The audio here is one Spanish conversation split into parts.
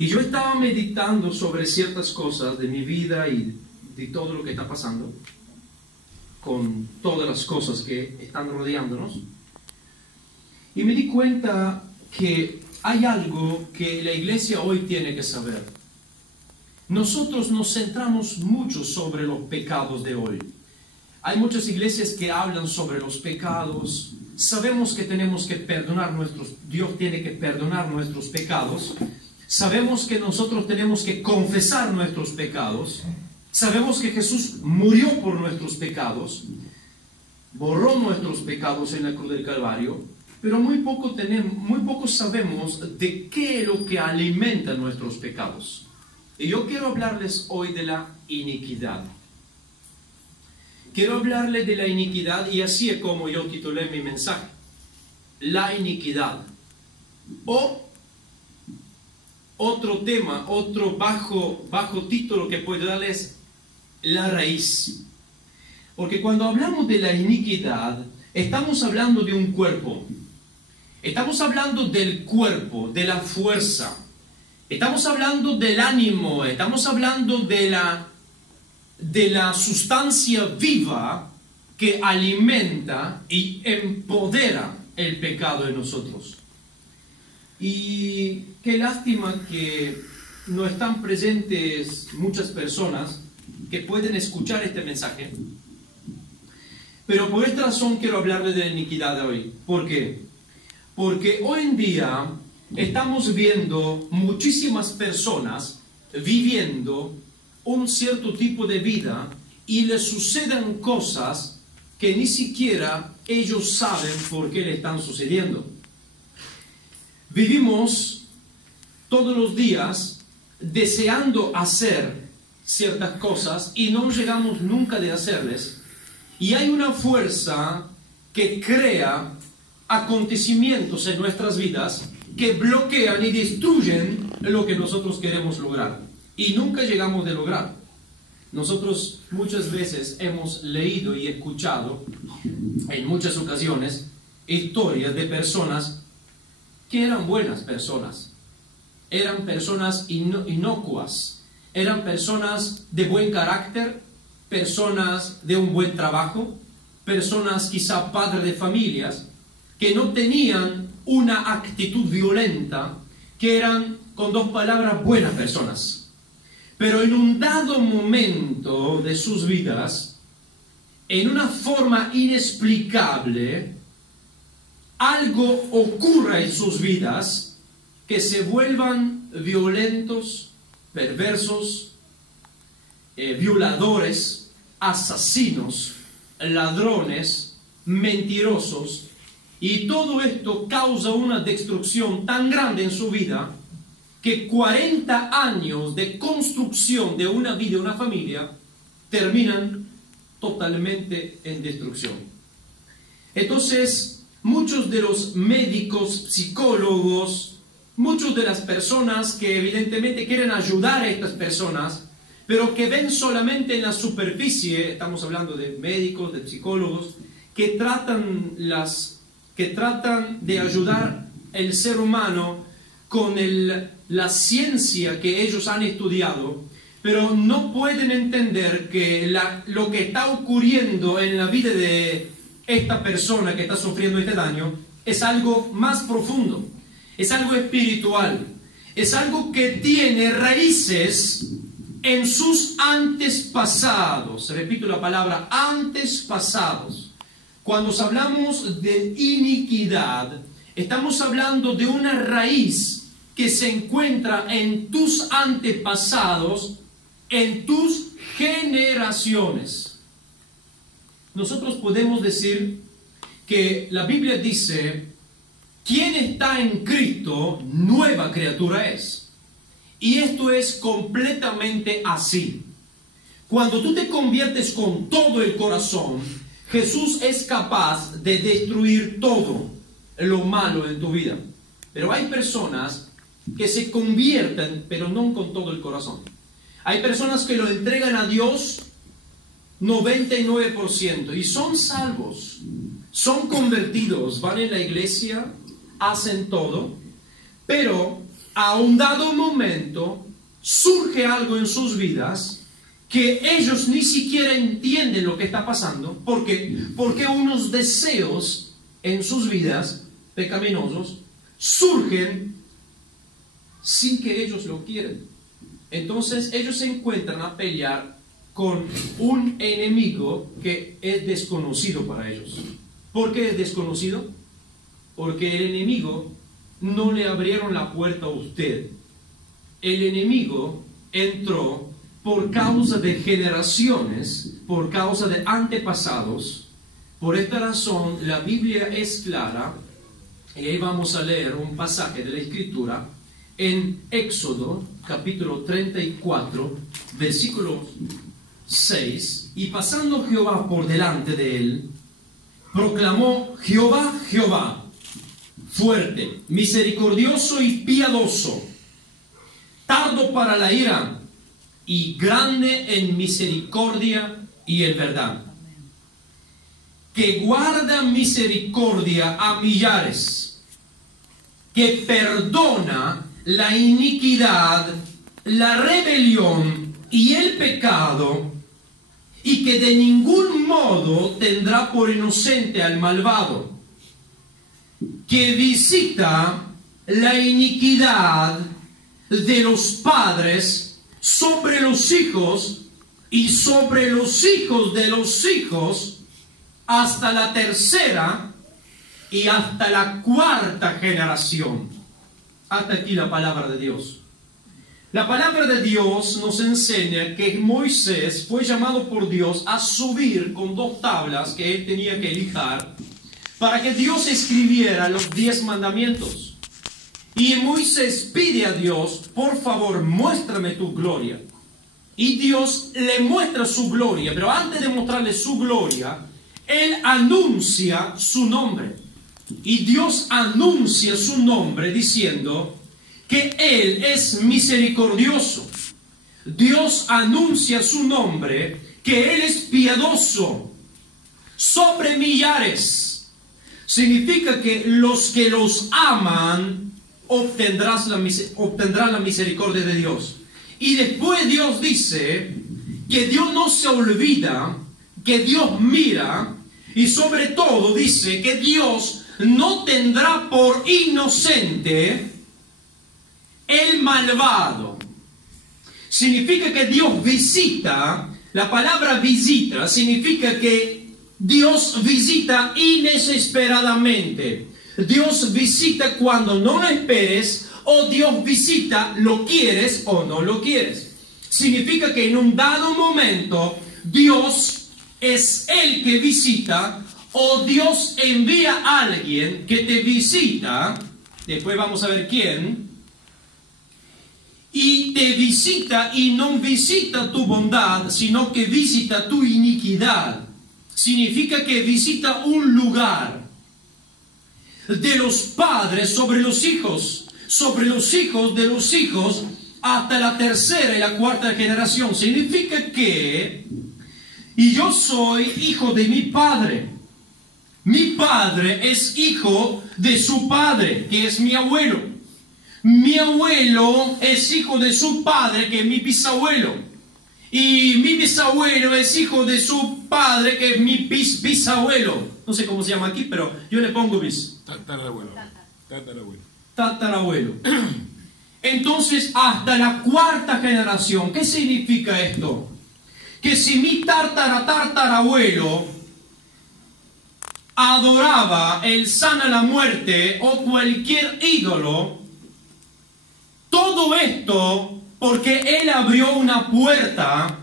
Y yo estaba meditando sobre ciertas cosas de mi vida y de todo lo que está pasando, con todas las cosas que están rodeándonos. Y me di cuenta que hay algo que la iglesia hoy tiene que saber. Nosotros nos centramos mucho sobre los pecados de hoy. Hay muchas iglesias que hablan sobre los pecados. Sabemos que tenemos que perdonar Dios tiene que perdonar nuestros pecados. Sabemos que nosotros tenemos que confesar nuestros pecados. Sabemos que Jesús murió por nuestros pecados, borró nuestros pecados en la cruz del Calvario, pero muy poco sabemos de qué es lo que alimenta nuestros pecados. Y yo quiero hablarles hoy de la iniquidad. Quiero hablarles de la iniquidad, y así es como yo titulé mi mensaje: la iniquidad. O otro tema, otro bajo título que puedo darles: la raíz. Porque cuando hablamos de la iniquidad, estamos hablando de un cuerpo. Estamos hablando del cuerpo, de la fuerza. Estamos hablando del ánimo. Estamos hablando de la sustancia viva que alimenta y empodera el pecado en nosotros. Y qué lástima que no están presentes muchas personas que pueden escuchar este mensaje. Pero por esta razón quiero hablarles de la iniquidad de hoy. ¿Por qué? Porque hoy en día estamos viendo muchísimas personas viviendo un cierto tipo de vida y les suceden cosas que ni siquiera ellos saben por qué le están sucediendo. Vivimos todos los días deseando hacer ciertas cosas y no llegamos nunca de hacerles. Y hay una fuerza que crea acontecimientos en nuestras vidas que bloquean y destruyen lo que nosotros queremos lograr. Y nunca llegamos de lograr. Nosotros muchas veces hemos leído y escuchado en muchas ocasiones historias de personas que eran buenas personas, eran personas inocuas, eran personas de buen carácter, personas de un buen trabajo, personas quizá padres de familias, que no tenían una actitud violenta, que eran, con dos palabras, buenas personas. Pero en un dado momento de sus vidas, en una forma inexplicable, algo ocurre en sus vidas que se vuelvan violentos, perversos, violadores, asesinos, ladrones, mentirosos. Y todo esto causa una destrucción tan grande en su vida que 40 años de construcción de una vida, una familia, terminan totalmente en destrucción. Entonces, muchos de los médicos, psicólogos, muchas de las personas que evidentemente quieren ayudar a estas personas, pero que ven solamente en la superficie, estamos hablando de médicos, de psicólogos, que tratan de ayudar al ser humano con la ciencia que ellos han estudiado, pero no pueden entender que lo que está ocurriendo en la vida de esta persona que está sufriendo este daño es algo más profundo, es algo espiritual, es algo que tiene raíces en sus antepasados. Repito la palabra antepasados. Cuando hablamos de iniquidad, estamos hablando de una raíz que se encuentra en tus antepasados, en tus generaciones. Nosotros podemos decir que la Biblia dice: quien está en Cristo, nueva criatura es. Y esto es completamente así. Cuando tú te conviertes con todo el corazón, Jesús es capaz de destruir todo lo malo en tu vida. Pero hay personas que se convierten, pero no con todo el corazón. Hay personas que lo entregan a Dios 99% y son salvos, son convertidos, van a la iglesia, hacen todo, pero a un dado momento surge algo en sus vidas que ellos ni siquiera entienden lo que está pasando. ¿Por qué? Porque unos deseos en sus vidas pecaminosos surgen sin que ellos lo quieran. Entonces ellos se encuentran a pelear con un enemigo que es desconocido para ellos. ¿Por qué es desconocido? Porque el enemigo no le abrieron la puerta a usted. El enemigo entró por causa de generaciones, por causa de antepasados. Por esta razón la Biblia es clara, y ahí vamos a leer un pasaje de la Escritura en Éxodo capítulo 34 versículo 6. Y pasando Jehová por delante de él, proclamó: Jehová, Jehová, fuerte, misericordioso y piadoso, tardo para la ira y grande en misericordia y en verdad, que guarda misericordia a millares, que perdona la iniquidad, la rebelión y el pecado, y que de ningún modo tendrá por inocente al malvado, que visita la iniquidad de los padres sobre los hijos y sobre los hijos de los hijos, hasta la tercera y hasta la cuarta generación. Hasta aquí la palabra de Dios. La palabra de Dios nos enseña que Moisés fue llamado por Dios a subir con 2 tablas que él tenía que lijar para que Dios escribiera los 10 mandamientos. Y Moisés pide a Dios: por favor, muéstrame tu gloria. Y Dios le muestra su gloria, pero antes de mostrarle su gloria, él anuncia su nombre. Y Dios anuncia su nombre diciendo que Él es misericordioso. Dios anuncia su nombre, que Él es piadoso sobre millares. Significa que los aman obtendrán la misericordia de Dios. Y después Dios dice que Dios no se olvida, que Dios mira, y sobre todo dice que Dios no tendrá por inocente el malvado. Significa que Dios visita. La palabra visita significa que Dios visita inesperadamente. Dios visita cuando no lo esperes, o Dios visita lo quieres o no lo quieres. Significa que en un dado momento Dios es el que visita, o Dios envía a alguien que te visita. Después vamos a ver quién. Y te visita, y no visita tu bondad, sino que visita tu iniquidad. Significa que visita un lugar. De los padres sobre los hijos de los hijos, hasta la tercera y la cuarta generación. Significa que, y yo soy hijo de mi padre. Mi padre es hijo de su padre, que es mi abuelo. Mi abuelo es hijo de su padre, que es mi bisabuelo. Y mi bisabuelo es hijo de su padre, que es mi bisabuelo. No sé cómo se llama aquí, pero yo le pongo bis. Tatarabuelo. Tatarabuelo. Entonces, hasta la cuarta generación. ¿Qué significa esto? Que si mi tatarabuelo adoraba el sana la muerte o cualquier ídolo, todo esto, porque él abrió una puerta,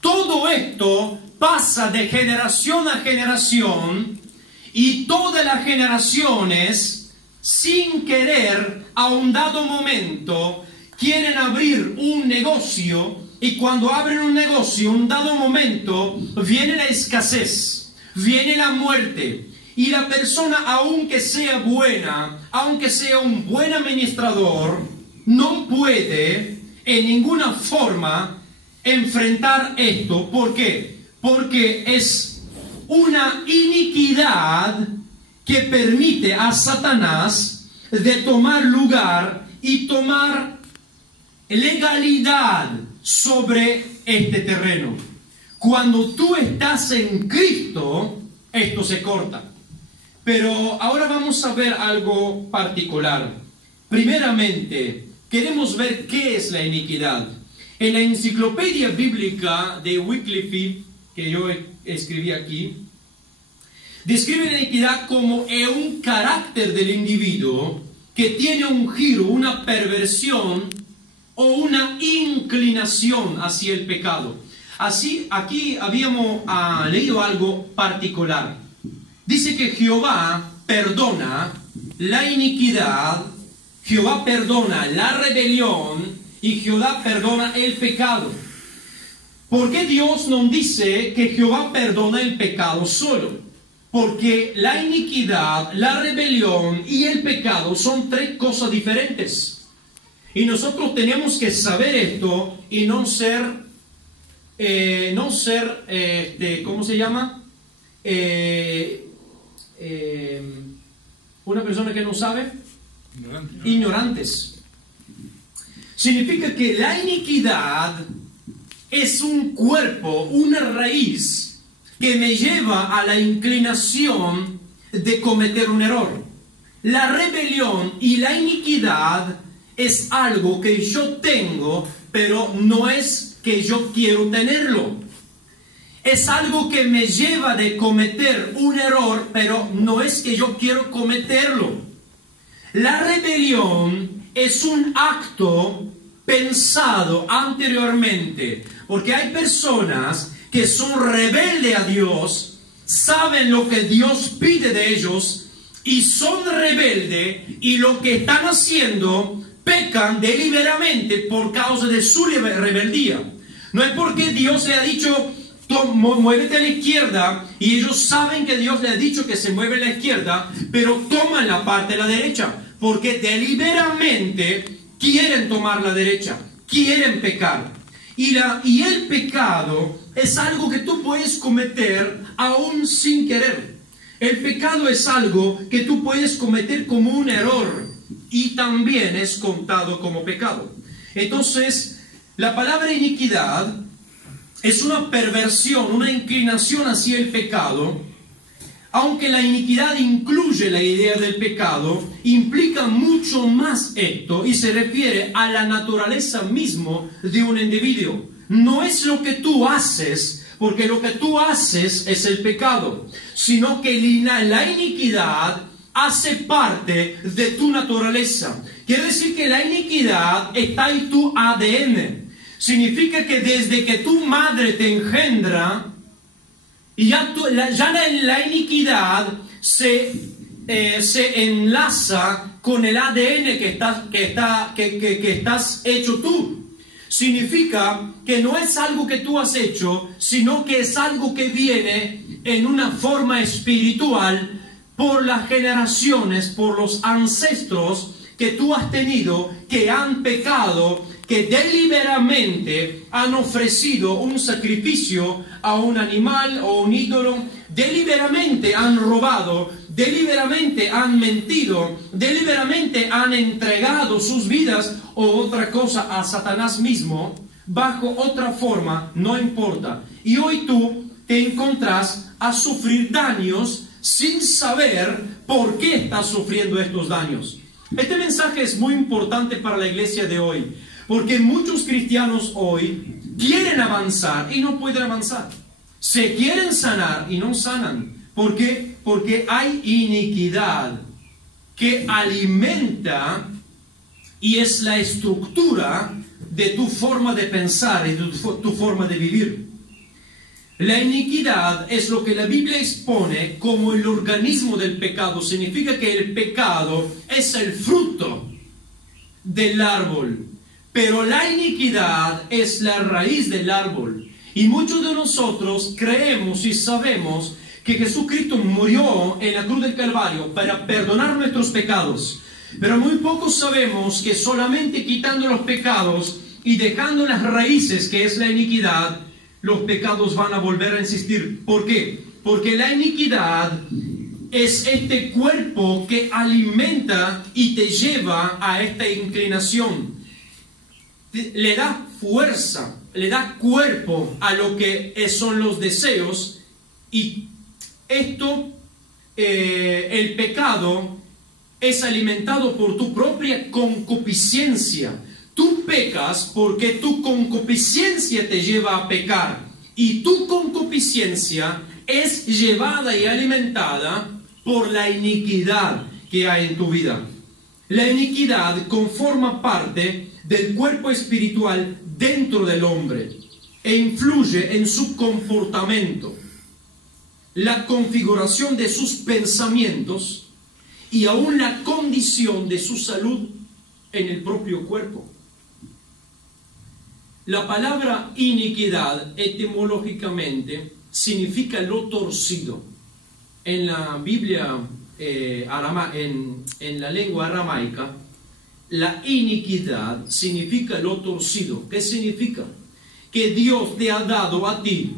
todo esto pasa de generación a generación, y todas las generaciones, sin querer, a un dado momento, quieren abrir un negocio, y cuando abren un negocio, un dado momento, viene la escasez, viene la muerte, y la persona, aunque sea buena, aunque sea un buen administrador, no puede en ninguna forma enfrentar esto. ¿Por qué? Porque es una iniquidad que permite a Satanás de tomar lugar y tomar legalidad sobre este terreno. Cuando tú estás en Cristo, esto se corta. Pero ahora vamos a ver algo particular. Primeramente, queremos ver qué es la iniquidad. En la enciclopedia bíblica de Wycliffe, que yo escribí aquí, describe la iniquidad como un carácter del individuo que tiene un giro, una perversión o una inclinación hacia el pecado. Así, aquí habíamos leído algo particular. Dice que Jehová perdona la iniquidad, Jehová perdona la rebelión y Jehová perdona el pecado. ¿Por qué Dios no dice que Jehová perdona el pecado solo? Porque la iniquidad, la rebelión y el pecado son tres cosas diferentes. Y nosotros tenemos que saber esto y no ser, ¿cómo se llama? Una persona que no sabe. Ignorantes. Significa que la iniquidad es un cuerpo, una raíz que me lleva a la inclinación de cometer un error. La rebelión y la iniquidad es algo que yo tengo, pero no es que yo quiero tenerlo. Es algo que me lleva de cometer un error, pero no es que yo quiero cometerlo. La rebelión es un acto pensado anteriormente, porque hay personas que son rebeldes a Dios, saben lo que Dios pide de ellos y son rebeldes, y lo que están haciendo pecan deliberadamente por causa de su rebeldía. No es porque Dios le ha dicho muévete a la izquierda, y ellos saben que Dios les ha dicho que se mueve a la izquierda, pero toman la parte de la derecha, porque deliberadamente quieren tomar la derecha, quieren pecar. Y el pecado es algo que tú puedes cometer aún sin querer. El pecado es algo que tú puedes cometer como un error y también es contado como pecado. Entonces, la palabra iniquidad es una perversión, una inclinación hacia el pecado. Aunque la iniquidad incluye la idea del pecado, implica mucho más esto y se refiere a la naturaleza mismo de un individuo. No es lo que tú haces, porque lo que tú haces es el pecado, sino que la iniquidad hace parte de tu naturaleza. Quiere decir que la iniquidad está en tu ADN. Significa que desde que tu madre te engendra, y ya la iniquidad se enlaza con el ADN que estás hecho tú. Significa que no es algo que tú has hecho, sino que es algo que viene en una forma espiritual por las generaciones, por los ancestros que tú has tenido, que han pecado, que deliberadamente han ofrecido un sacrificio a un animal o un ídolo, deliberadamente han robado, deliberadamente han mentido, deliberadamente han entregado sus vidas o otra cosa a Satanás mismo, bajo otra forma, no importa. Y hoy tú te encontrás a sufrir daños sin saber por qué estás sufriendo estos daños. Este mensaje es muy importante para la iglesia de hoy, porque muchos cristianos hoy quieren avanzar y no pueden avanzar. Se quieren sanar y no sanan. ¿Por qué? Porque hay iniquidad que alimenta y es la estructura de tu forma de pensar y de tu forma de vivir. La iniquidad es lo que la Biblia expone como el organismo del pecado. Significa que el pecado es el fruto del árbol. Pero la iniquidad es la raíz del árbol. Y muchos de nosotros creemos y sabemos que Jesucristo murió en la cruz del Calvario para perdonar nuestros pecados. Pero muy pocos sabemos que solamente quitando los pecados y dejando las raíces, que es la iniquidad, los pecados van a volver a insistir. ¿Por qué? Porque la iniquidad es este cuerpo que alimenta y te lleva a esta inclinación. Le da fuerza, le da cuerpo a lo que son los deseos, y esto, el pecado es alimentado por tu propia concupiscencia. Tú pecas porque tu concupiscencia te lleva a pecar, y tu concupiscencia es llevada y alimentada por la iniquidad que hay en tu vida. La iniquidad conforma parte del cuerpo espiritual dentro del hombre e influye en su comportamiento, la configuración de sus pensamientos y aún la condición de su salud en el propio cuerpo. La palabra iniquidad etimológicamente significa lo torcido. En la Biblia, en la lengua aramaica, la iniquidad significa lo torcido. ¿Qué significa? Que Dios te ha dado a ti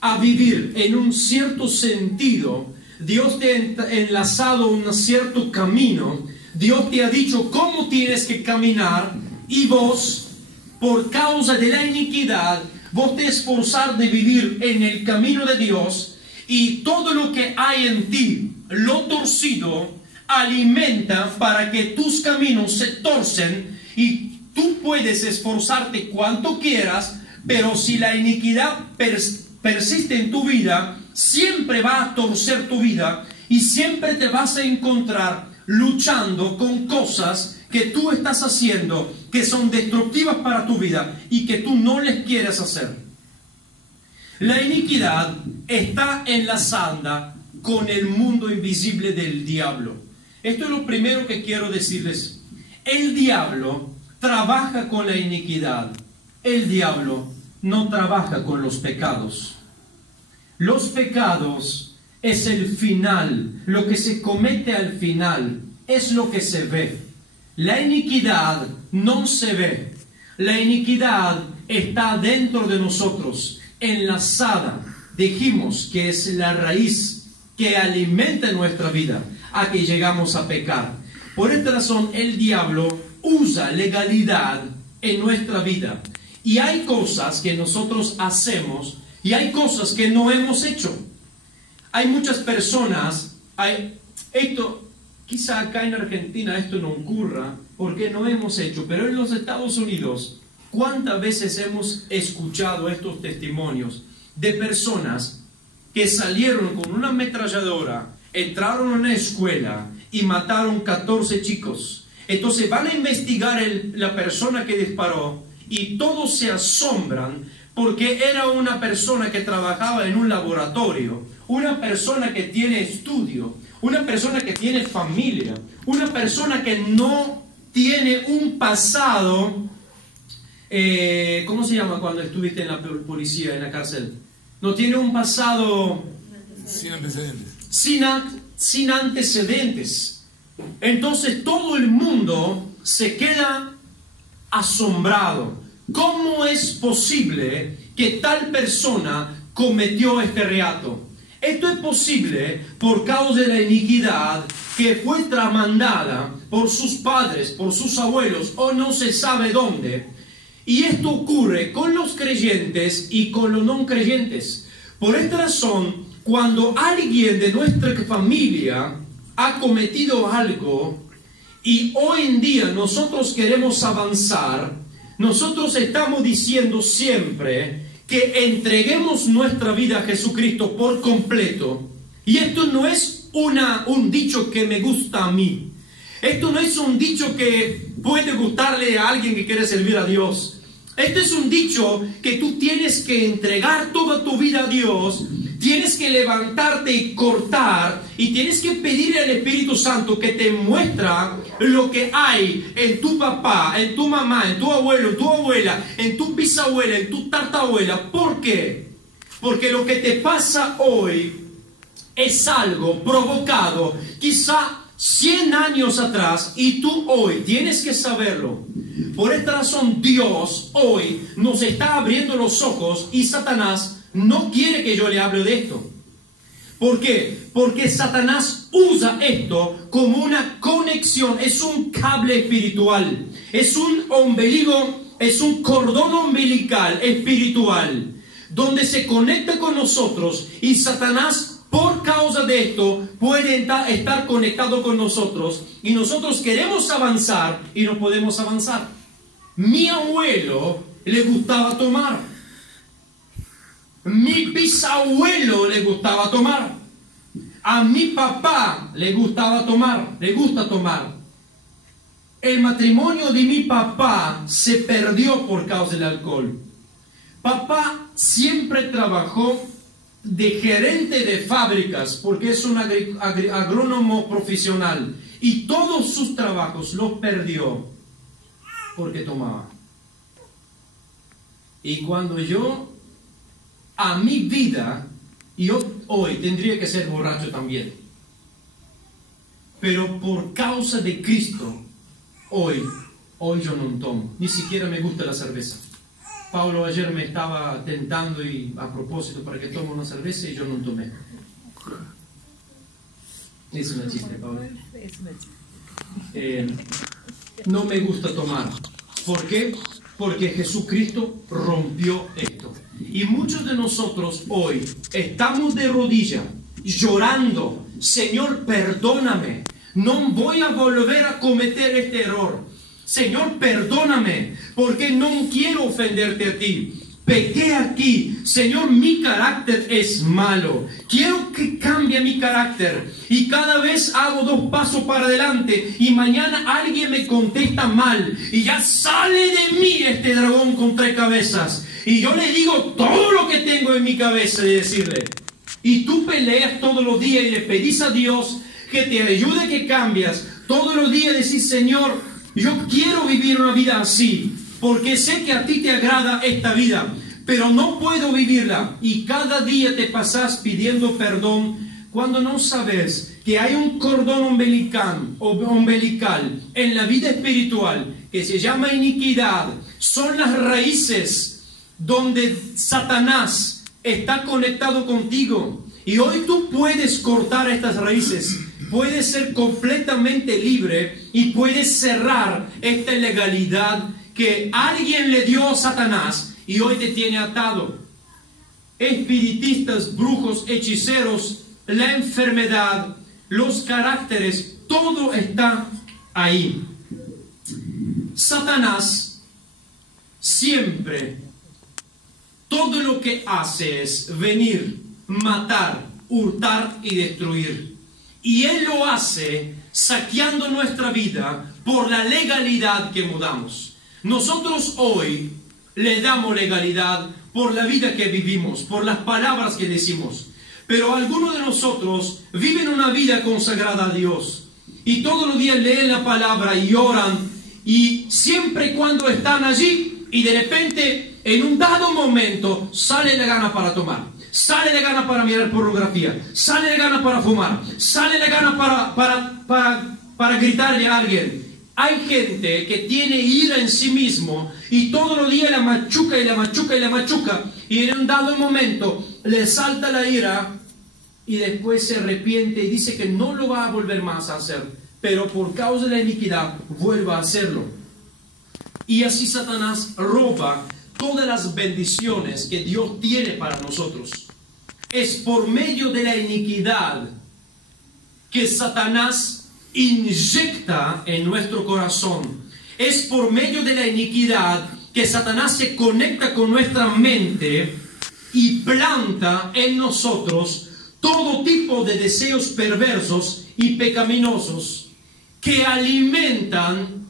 a vivir en un cierto sentido. Dios te ha enlazado un cierto camino. Dios te ha dicho cómo tienes que caminar, y vos, por causa de la iniquidad, vos te esforzás de vivir en el camino de Dios, y todo lo que hay en ti, lo torcido, alimenta para que tus caminos se torcen, y tú puedes esforzarte cuanto quieras, pero si la iniquidad persiste en tu vida, siempre va a torcer tu vida, y siempre te vas a encontrar luchando con cosas que tú estás haciendo que son destructivas para tu vida y que tú no les quieres hacer. La iniquidad está enlazada con el mundo invisible del diablo. Esto es lo primero que quiero decirles. El diablo trabaja con la iniquidad. El diablo no trabaja con los pecados. Los pecados es el final. Lo que se comete al final es lo que se ve. La iniquidad no se ve. La iniquidad está dentro de nosotros, enlazada. Dijimos que es la raíz que alimenta nuestra vida a que llegamos a pecar. Por esta razón, el diablo usa legalidad en nuestra vida. Y hay cosas que nosotros hacemos y hay cosas que no hemos hecho. Hay muchas personas, quizá acá en Argentina esto no ocurra porque no hemos hecho, pero en los Estados Unidos, ¿cuántas veces hemos escuchado estos testimonios de personas que salieron con una ametralladora, entraron a una escuela y mataron 14 chicos? Entonces van a investigar la persona que disparó y todos se asombran porque era una persona que trabajaba en un laboratorio, una persona que tiene estudio, una persona que tiene familia, una persona que no tiene un pasado, ¿cómo se llama cuando estuviste en la policía, en la cárcel? No tiene un pasado sin antecedentes. Sin antecedentes. Entonces todo el mundo se queda asombrado. ¿Cómo es posible que tal persona cometió este reato? Esto es posible por causa de la iniquidad que fue tramandada por sus padres, por sus abuelos, o no se sabe dónde. Y esto ocurre con los creyentes y con los no creyentes. Por esta razón, cuando alguien de nuestra familia ha cometido algo y hoy en día nosotros queremos avanzar, nosotros estamos diciendo siempre que entreguemos nuestra vida a Jesucristo por completo. Y esto no es un dicho que me gusta a mí. Esto no es un dicho que puede gustarle a alguien que quiere servir a Dios. Este es un dicho que tú tienes que entregar toda tu vida a Dios. Tienes que levantarte y cortar, y tienes que pedirle al Espíritu Santo que te muestra lo que hay en tu papá, en tu mamá, en tu abuelo, en tu abuela, en tu bisabuela, en tu tartabuela. ¿Por qué? Porque lo que te pasa hoy es algo provocado quizá 100 años atrás, y tú hoy tienes que saberlo. Por esta razón Dios hoy nos está abriendo los ojos, y Satanás no quiere que yo le hable de esto. ¿Por qué? Porque Satanás usa esto como una conexión, es un cable espiritual, es un ombligo, es un cordón umbilical espiritual, donde se conecta con nosotros y Satanás, por causa de esto, puede estar conectado con nosotros y nosotros queremos avanzar y no podemos avanzar. Mi abuelo le gustaba tomar. Mi bisabuelo le gustaba tomar. A mi papá le gustaba tomar, le gusta tomar. El matrimonio de mi papá se perdió por causa del alcohol. Papá siempre trabajó de gerente de fábricas porque es un agrónomo profesional y todos sus trabajos los perdió porque tomaba. Y cuando yo, a mi vida, yo hoy tendría que ser borracho también, pero por causa de Cristo, hoy yo no tomo, ni siquiera me gusta la cerveza. Pablo ayer me estaba tentando y a propósito para que tome una cerveza y yo no tomé. Es una chiste, Pablo. No me gusta tomar. ¿Por qué? Porque Jesucristo rompió esto. Y muchos de nosotros hoy estamos de rodillas llorando: Señor, perdóname, no voy a volver a cometer este error. Señor, perdóname, porque no quiero ofenderte a ti. Pequé aquí. Señor, mi carácter es malo. Quiero que cambie mi carácter. Y cada vez hago 2 pasos para adelante y mañana alguien me contesta mal. Y ya sale de mí este dragón con 3 cabezas. Y yo le digo todo lo que tengo en mi cabeza de decirle. Y tú peleas todos los días y le pedís a Dios que te ayude, que cambies. Todos los días decís: Señor, yo quiero vivir una vida así, porque sé que a ti te agrada esta vida, pero no puedo vivirla. Y cada día te pasás pidiendo perdón cuando no sabes que hay un cordón umbilical en la vida espiritual que se llama iniquidad. Son las raíces donde Satanás está conectado contigo. Y hoy tú puedes cortar estas raíces. Puedes ser completamente libre y puedes cerrar esta ilegalidad que alguien le dio a Satanás y hoy te tiene atado. Espiritistas, brujos, hechiceros, la enfermedad, los caracteres, todo está ahí. Satanás siempre, todo lo que hace es venir, matar, hurtar y destruir. Y Él lo hace saqueando nuestra vida por la legalidad que mudamos. Nosotros hoy le damos legalidad por la vida que vivimos, por las palabras que decimos. Pero algunos de nosotros viven una vida consagrada a Dios. Y todos los días leen la palabra y oran. Y siempre y cuando están allí, y de repente, en un dado momento, sale la gana para tomar. Sale de gana para mirar pornografía, sale de gana para fumar, sale de gana para gritarle a alguien. Hay gente que tiene ira en sí mismo y todos los días la machuca y la machuca y la machuca, y en un dado momento le salta la ira y después se arrepiente y dice que no lo va a volver más a hacer, pero por causa de la iniquidad vuelva a hacerlo. Y así Satanás roba todas las bendiciones que Dios tiene para nosotros. Es por medio de la iniquidad que Satanás inyecta en nuestro corazón. Es por medio de la iniquidad que Satanás se conecta con nuestra mente y planta en nosotros todo tipo de deseos perversos y pecaminosos que alimentan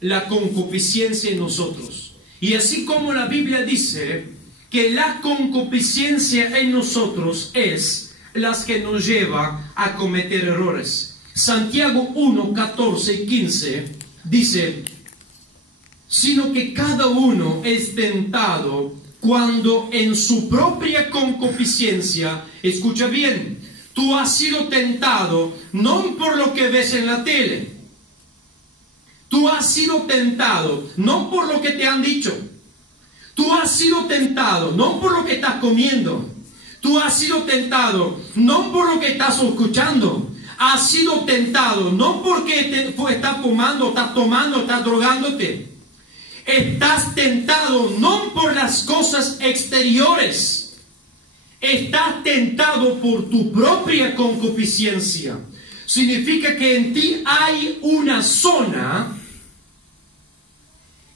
la concupiscencia en nosotros. Y así como la Biblia dice que la concupiscencia en nosotros es las que nos lleva a cometer errores. Santiago 1, 14 y 15 dice: sino que cada uno es tentado cuando en su propia concupiscencia, escucha bien, tú has sido tentado no por lo que ves en la tele. Tú has sido tentado no por lo que te han dicho. Tú has sido tentado no por lo que estás comiendo. Tú has sido tentado no por lo que estás escuchando. Has sido tentado no porque estás fumando, estás tomando, estás drogándote. Estás tentado no por las cosas exteriores. Estás tentado por tu propia concupiscencia. Significa que en ti hay una zona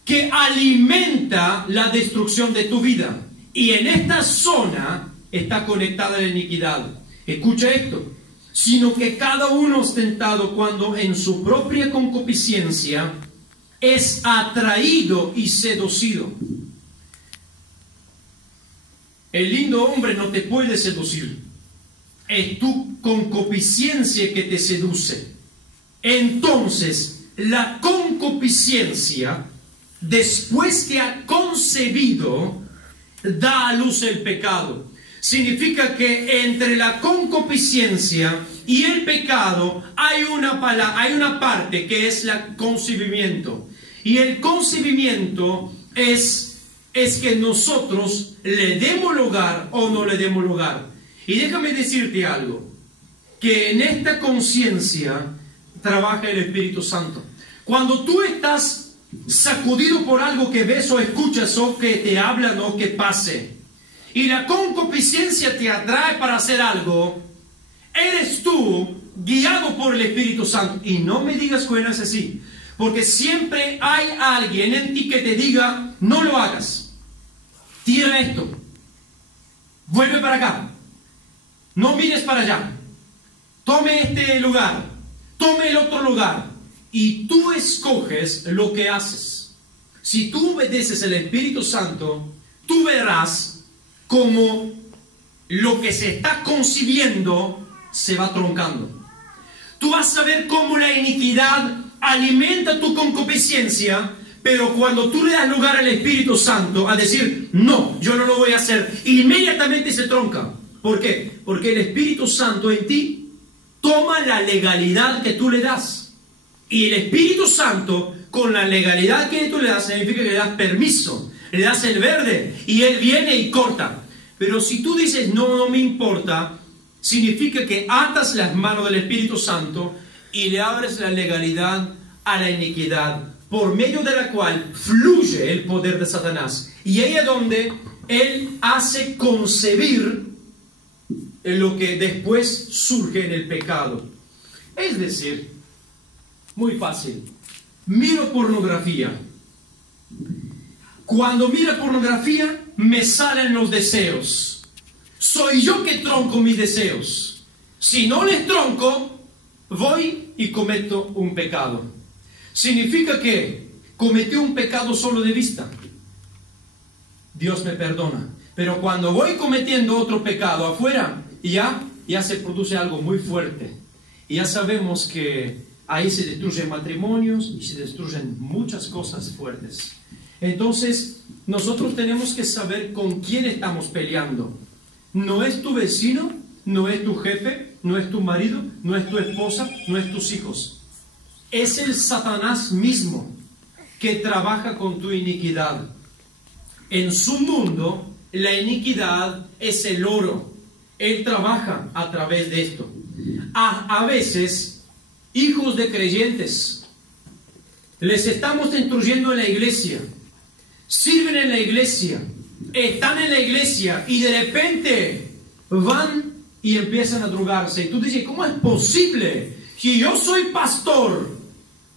que alimenta la destrucción de tu vida. Y en esta zona está conectada la iniquidad. Escucha esto. Sino que cada uno es tentado cuando en su propia concupiscencia es atraído y seducido. El lindo hombre no te puede seducir. Es tu concupiscencia que te seduce. Entonces, la concupiscencia, después que ha concebido, da a luz el pecado. Significa que entre la concupiscencia y el pecado hay una parte que es el concebimiento. Y el concebimiento es que nosotros le demos lugar o no le demos lugar. Y déjame decirte algo, que en esta conciencia trabaja el Espíritu Santo. Cuando tú estás sacudido por algo que ves o escuchas o que te hablan o que pase, y la concupiscencia te atrae para hacer algo, eres tú guiado por el Espíritu Santo. Y no me digas que no es así, porque siempre hay alguien en ti que te diga, no lo hagas, tira esto, vuelve para acá, no mires para allá, tome este lugar, tome el otro lugar, y tú escoges lo que haces. Si tú obedeces al Espíritu Santo, tú verás como lo que se está concibiendo se va troncando. Tú vas a ver cómo la iniquidad alimenta tu concupiscencia, pero cuando tú le das lugar al Espíritu Santo a decir, no, yo no lo voy a hacer, inmediatamente se tronca. ¿Por qué? Porque el Espíritu Santo en ti toma la legalidad que tú le das. Y el Espíritu Santo, con la legalidad que tú le das, significa que le das permiso, le das el verde, y Él viene y corta. Pero si tú dices, no me importa, significa que atas las manos del Espíritu Santo y le abres la legalidad a la iniquidad, por medio de la cual fluye el poder de Satanás. Y ahí es donde Él hace concebir lo que después surge en el pecado. Es decir, muy fácil, miro pornografía. Cuando miro pornografía, me salen los deseos. Soy yo que tronco mis deseos. Si no les tronco, voy y cometo un pecado. Significa que cometí un pecado solo de vista. Dios me perdona. Pero cuando voy cometiendo otro pecado afuera, ya se produce algo muy fuerte. Y ya sabemos que ahí se destruyen matrimonios y se destruyen muchas cosas fuertes. Entonces, nosotros tenemos que saber con quién estamos peleando. No es tu vecino, no es tu jefe, no es tu marido, no es tu esposa, no es tus hijos. Es el Satanás mismo que trabaja con tu iniquidad. En su mundo, la iniquidad es el oro. Él trabaja a través de esto. A veces, hijos de creyentes, les estamos instruyendo en la iglesia, sirven en la iglesia, están en la iglesia y de repente van y empiezan a drogarse. Y tú dices, ¿cómo es posible? Si yo soy pastor,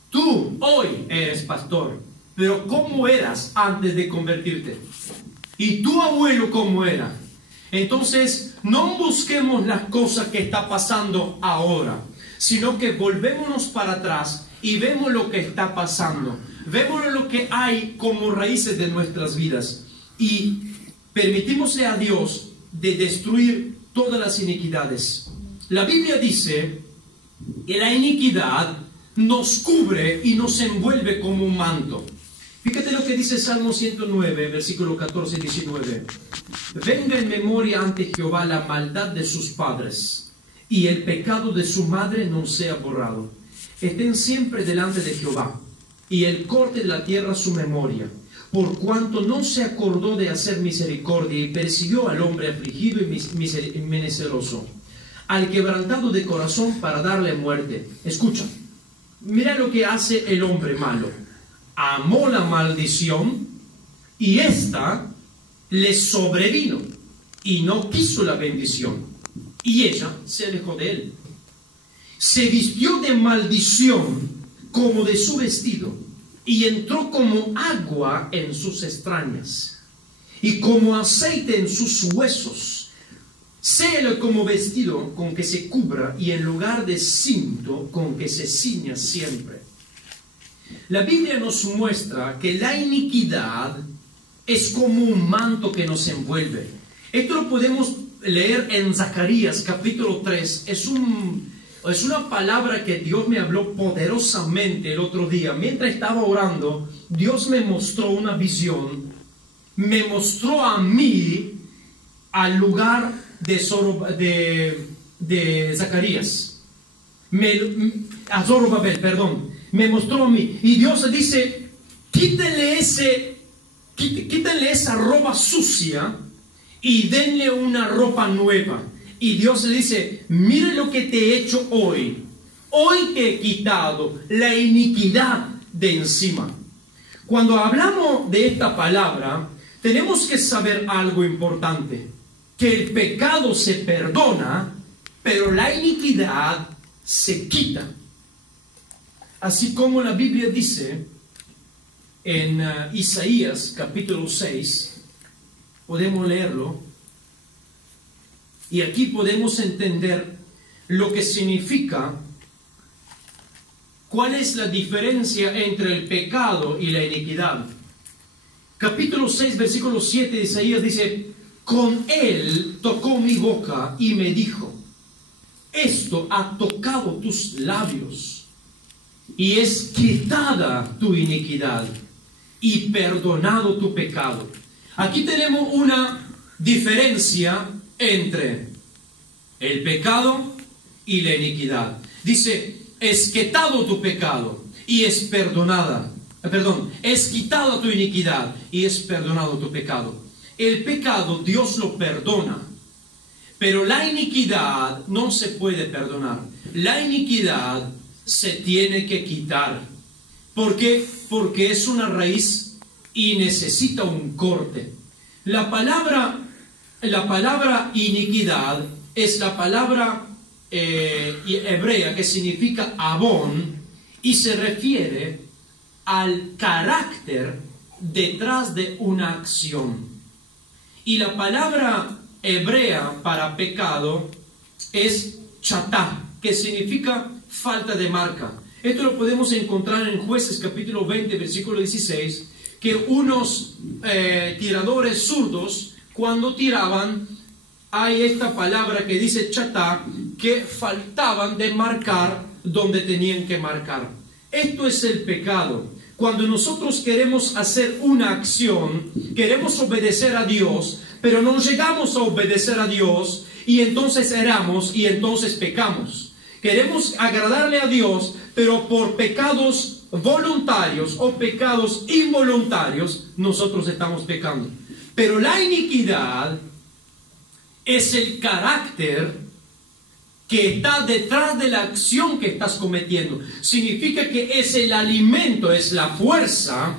tú hoy eres pastor, pero ¿cómo eras antes de convertirte? ¿Y tu abuelo cómo era? Entonces, no busquemos las cosas que está pasando ahora, sino que volvémonos para atrás y vemos lo que está pasando. Vemos lo que hay como raíces de nuestras vidas y permitímosle a Dios de destruir todas las iniquidades. La Biblia dice que la iniquidad nos cubre y nos envuelve como un manto. Fíjate lo que dice Salmo 109, versículo 14 y 19. Venga en memoria ante Jehová la maldad de sus padres, y el pecado de su madre no sea borrado. Estén siempre delante de Jehová, y él corte de la tierra su memoria. por cuanto no se acordó de hacer misericordia y persiguió al hombre afligido y menesteroso, al quebrantado de corazón para darle muerte. Escucha, mira lo que hace el hombre malo. Amó la maldición y ésta le sobrevino y no quiso la bendición, y ella se alejó de él. Se vistió de maldición como de su vestido, y entró como agua en sus extrañas, y como aceite en sus huesos. Séle como vestido con que se cubra, y en lugar de cinto con que se ciña siempre. La Biblia nos muestra que la iniquidad es como un manto que nos envuelve. Esto lo podemos leer en Zacarías capítulo 3. Es una palabra que Dios me habló poderosamente el otro día. Mientras estaba orando, Dios me mostró una visión. Me mostró a mí al lugar de Zacarías. A Zorobabel, perdón. Me mostró a mí. Y Dios dice, quítenle esa ropa sucia y denle una ropa nueva. Y Dios le dice, mire lo que te he hecho hoy. Hoy te he quitado la iniquidad de encima. Cuando hablamos de esta palabra, tenemos que saber algo importante. Que el pecado se perdona, pero la iniquidad se quita. Así como la Biblia dice en Isaías capítulo 6, podemos leerlo. Y aquí podemos entender lo que significa, cuál es la diferencia entre el pecado y la iniquidad. Capítulo 6, versículo 7 de Isaías dice, con él tocó mi boca y me dijo, esto ha tocado tus labios y es quitada tu iniquidad y perdonado tu pecado. Aquí tenemos una diferencia entre el pecado y la iniquidad. Dice, es quitado tu pecado y es perdonada. Es quitada tu iniquidad y es perdonado tu pecado. El pecado Dios lo perdona, pero la iniquidad no se puede perdonar. La iniquidad se tiene que quitar. ¿Por qué? Porque es una raíz y necesita un corte. La palabra iniquidad es la palabra hebrea que significa abón y se refiere al carácter detrás de una acción. Y la palabra hebrea para pecado es chatá, que significa falta de marca. Esto lo podemos encontrar en Jueces capítulo 20, versículo 16, que unos tiradores zurdos, cuando tiraban, hay esta palabra que dice chatá, que faltaban de marcar donde tenían que marcar. Esto es el pecado. Cuando nosotros queremos hacer una acción, queremos obedecer a Dios, pero no llegamos a obedecer a Dios, y entonces erramos y entonces pecamos. Queremos agradarle a Dios, pero por pecados voluntarios o pecados involuntarios, nosotros estamos pecando. Pero la iniquidad es el carácter que está detrás de la acción que estás cometiendo. Significa que es el alimento, es la fuerza,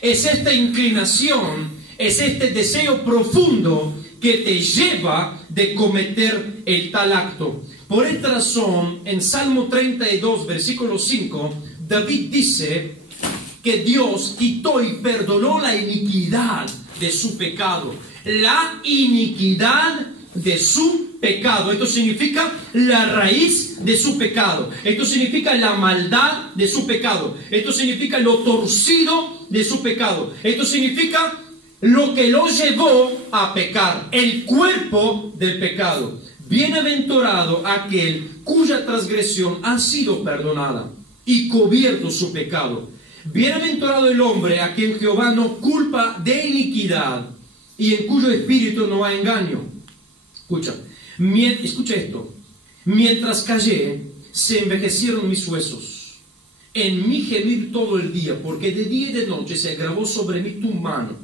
es esta inclinación, es este deseo profundo que te lleva de cometer el tal acto. Por esta razón, en Salmo 32, versículo 5, David dice que Dios quitó y perdonó la iniquidad de su pecado. La iniquidad de su pecado. Esto significa la raíz de su pecado. Esto significa la maldad de su pecado. Esto significa lo torcido de su pecado. Esto significa lo que lo llevó a pecar. El cuerpo del pecado. Bienaventurado aquel cuya transgresión ha sido perdonada y cubierto su pecado. Bienaventurado el hombre a quien Jehová no culpa de iniquidad y en cuyo espíritu no hay engaño. Escucha esto. Mientras callé, se envejecieron mis huesos. en mí gemir todo el día, porque de día y de noche se agravó sobre mí tu mano.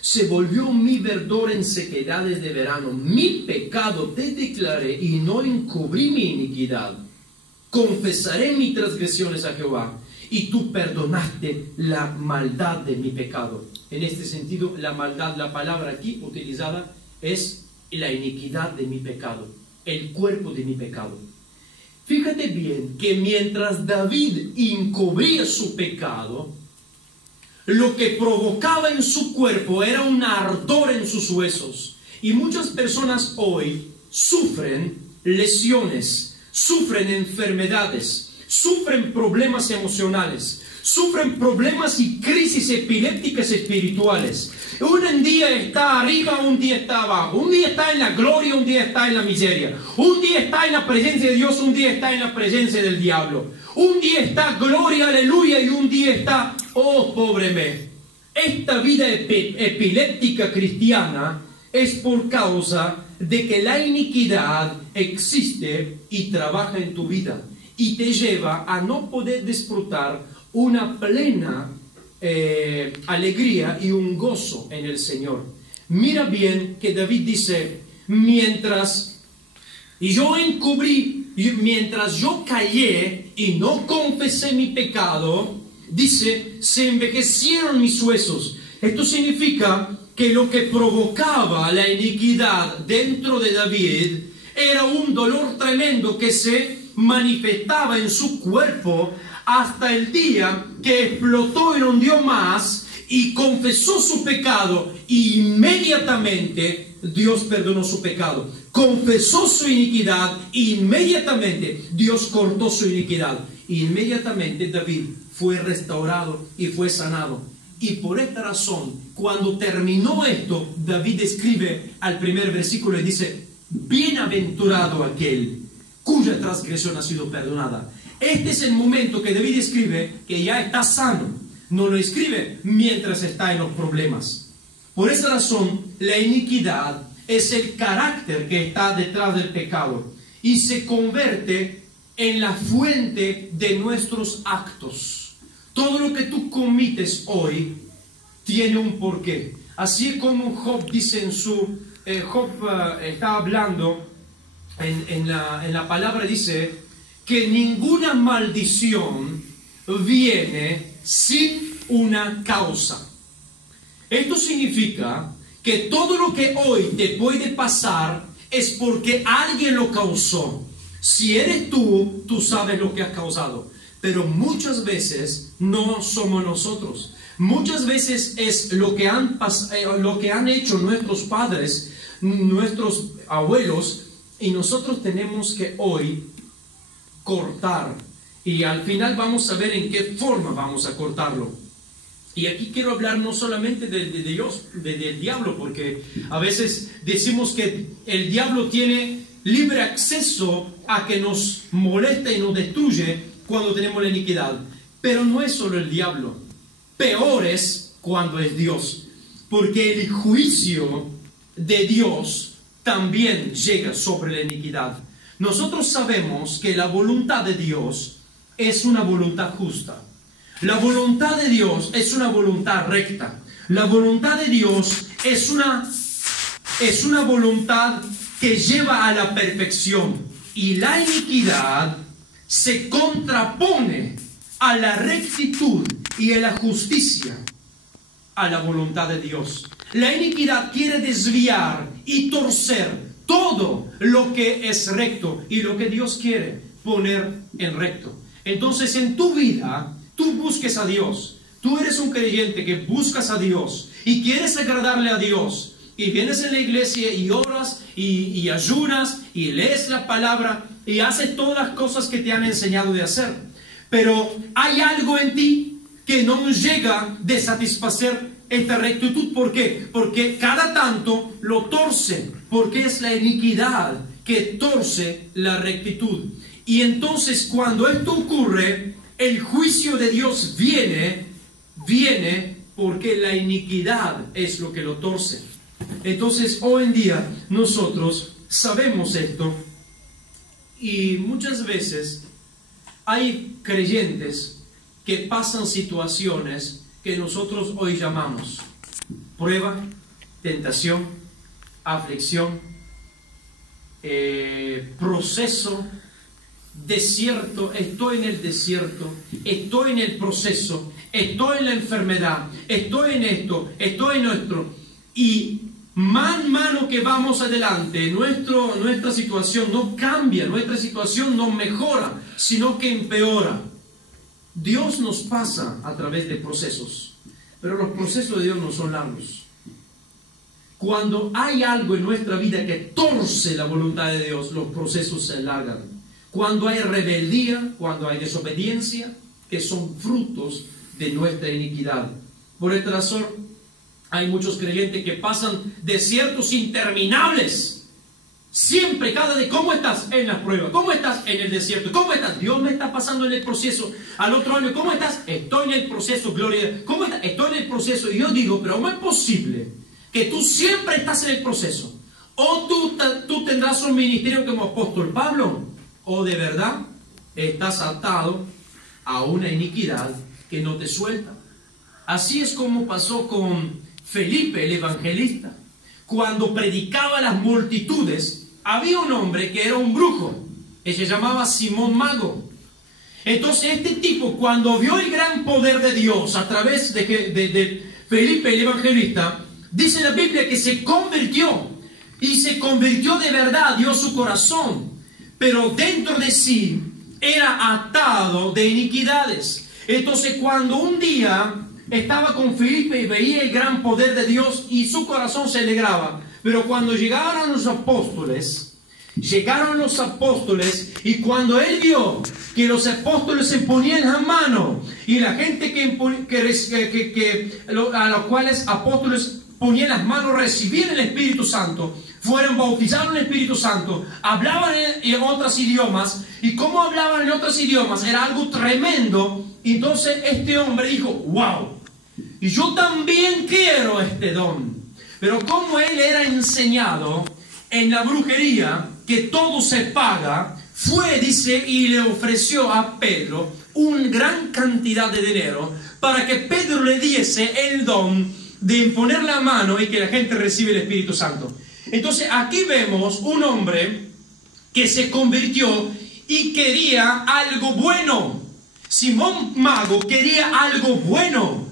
Se volvió mi verdor en sequedades de verano. Mi pecado te declaré y no encubrí mi iniquidad. Confesaré mis transgresiones a Jehová, y tú perdonaste la maldad de mi pecado. En este sentido, la maldad, la palabra aquí utilizada es la iniquidad de mi pecado, el cuerpo de mi pecado. Fíjate bien que mientras David encubría su pecado, lo que provocaba en su cuerpo era un ardor en sus huesos. Y muchas personas hoy sufren lesiones, sufren enfermedades, sufren problemas emocionales, sufren problemas y crisis epilépticas espirituales. Un día está arriba, un día está abajo, un día está en la gloria, un día está en la miseria, un día está en la presencia de Dios, un día está en la presencia del diablo, un día está gloria, aleluya, y un día está, oh pobre me. Esta vida epiléptica cristiana es por causa de que la iniquidad existe y trabaja en tu vida y te lleva a no poder disfrutar una plena alegría y un gozo en el Señor. Mira bien que David dice, mientras yo encubrí, mientras yo callé y no confesé mi pecado, dice, se envejecieron mis huesos. Esto significa que lo que provocaba la iniquidad dentro de David era un dolor tremendo que se manifestaba en su cuerpo hasta el día que explotó y no hundió más y confesó su pecado, y inmediatamente Dios perdonó su pecado. Confesó su iniquidad, inmediatamente Dios cortó su iniquidad. Inmediatamente David fue restaurado y fue sanado. Y por esta razón, cuando terminó esto, David escribe al primer versículo y dice, bienaventurado aquel cuya transgresión ha sido perdonada. Este es el momento que David escribe que ya está sano. No lo escribe mientras está en los problemas. Por esa razón, la iniquidad es el carácter que está detrás del pecado y se convierte en la fuente de nuestros actos. Todo lo que tú cometes hoy tiene un porqué. Así como Job dice en su... Job está hablando en la palabra, dice que ninguna maldición viene sin una causa. Esto significa que todo lo que hoy te puede pasar es porque alguien lo causó. Si eres tú, tú sabes lo que has causado. Pero muchas veces no somos nosotros. Muchas veces es lo que han hecho nuestros padres, nuestros abuelos, y nosotros tenemos que hoy cortar. Y al final vamos a ver en qué forma vamos a cortarlo. Y aquí quiero hablar no solamente de Dios, del diablo, porque a veces decimos que el diablo tiene libre acceso a que nos moleste y nos destruye cuando tenemos la iniquidad. Pero no es solo el diablo. Peor es cuando es Dios. Porque el juicio de Dios también llega sobre la iniquidad. Nosotros sabemos que la voluntad de Dios es una voluntad justa. La voluntad de Dios es una voluntad recta. La voluntad de Dios es una voluntad que lleva a la perfección. Y la iniquidad se contrapone a la rectitud y a la justicia, a la voluntad de Dios. La iniquidad quiere desviar y torcer todo lo que es recto y lo que Dios quiere poner en recto. Entonces, en tu vida, tú busques a Dios. Tú eres un creyente que buscas a Dios y quieres agradarle a Dios. Y vienes en la iglesia y oras y ayunas y lees la palabra y haces todas las cosas que te han enseñado de hacer. Pero hay algo en ti que no llega de satisfacer esta rectitud. ¿Por qué? Porque cada tanto lo torce. Porque es la iniquidad que torce la rectitud. Y entonces cuando esto ocurre, el juicio de Dios viene porque la iniquidad es lo que lo torce. Entonces hoy en día nosotros sabemos esto y muchas veces hay creyentes que pasan situaciones que nosotros hoy llamamos prueba, tentación, aflicción, proceso, desierto. Estoy en el desierto, estoy en el proceso, estoy en la enfermedad, estoy en esto, estoy en nuestro. Y mano que vamos adelante, nuestra situación no cambia, nuestra situación no mejora, sino que empeora. Dios nos pasa a través de procesos, pero los procesos de Dios no son largos. Cuando hay algo en nuestra vida que torce la voluntad de Dios, los procesos se alargan. Cuando hay rebeldía, cuando hay desobediencia, que son frutos de nuestra iniquidad. Por esta razón, hay muchos creyentes que pasan desiertos interminables. Siempre, cada día, ¿cómo estás en las pruebas? ¿Cómo estás en el desierto? ¿Cómo estás? Dios me está pasando en el proceso. Al otro año, ¿cómo estás? Estoy en el proceso, gloria a Dios. ¿Cómo estás? Estoy en el proceso. Y yo digo, pero ¿cómo es posible que tú siempre estás en el proceso? O tú tendrás un ministerio como apóstol Pablo, o de verdad estás atado a una iniquidad que no te suelta. Así es como pasó con Felipe, el evangelista. Cuando predicaba a las multitudes, había un hombre que era un brujo, que se llamaba Simón Mago. Entonces este tipo, cuando vio el gran poder de Dios a través de Felipe, el evangelista, dice la Biblia que se convirtió, y se convirtió de verdad, dio su corazón, pero dentro de sí era atado de iniquidades. Entonces cuando un día estaba con Felipe y veía el gran poder de Dios y su corazón se alegraba, pero cuando llegaron los apóstoles y cuando él vio que los apóstoles se ponían la mano y la gente a los cuales apóstoles ponían las manos recibían el Espíritu Santo, fueron bautizados en el Espíritu Santo, hablaban en otros idiomas, y como hablaban en otros idiomas era algo tremendo. Entonces este hombre dijo, wow, y yo también quiero este don. Pero como él era enseñado en la brujería que todo se paga, fue, dice, y le ofreció a Pedro una gran cantidad de dinero para que Pedro le diese el don de imponer la mano y que la gente reciba el Espíritu Santo. Entonces aquí vemos un hombre que se convirtió y quería algo bueno. Simón Mago quería algo bueno.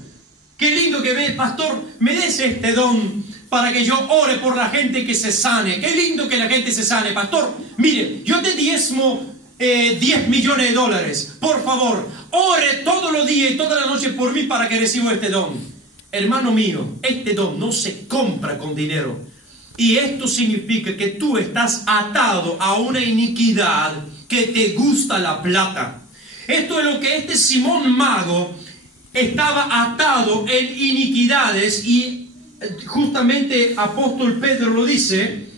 Qué lindo que ve, pastor, me des este don para que yo ore por la gente que se sane. Qué lindo que la gente se sane, pastor. Mire, yo te diezmo 10 millones de dólares. Por favor, ore todos los días y toda la noche por mí para que reciba este don. Hermano mío, este don no se compra con dinero. Y esto significa que tú estás atado a una iniquidad que te gusta la plata. Esto es lo que este Simón Mago estaba atado en iniquidades, y justamente apóstol Pedro lo dice,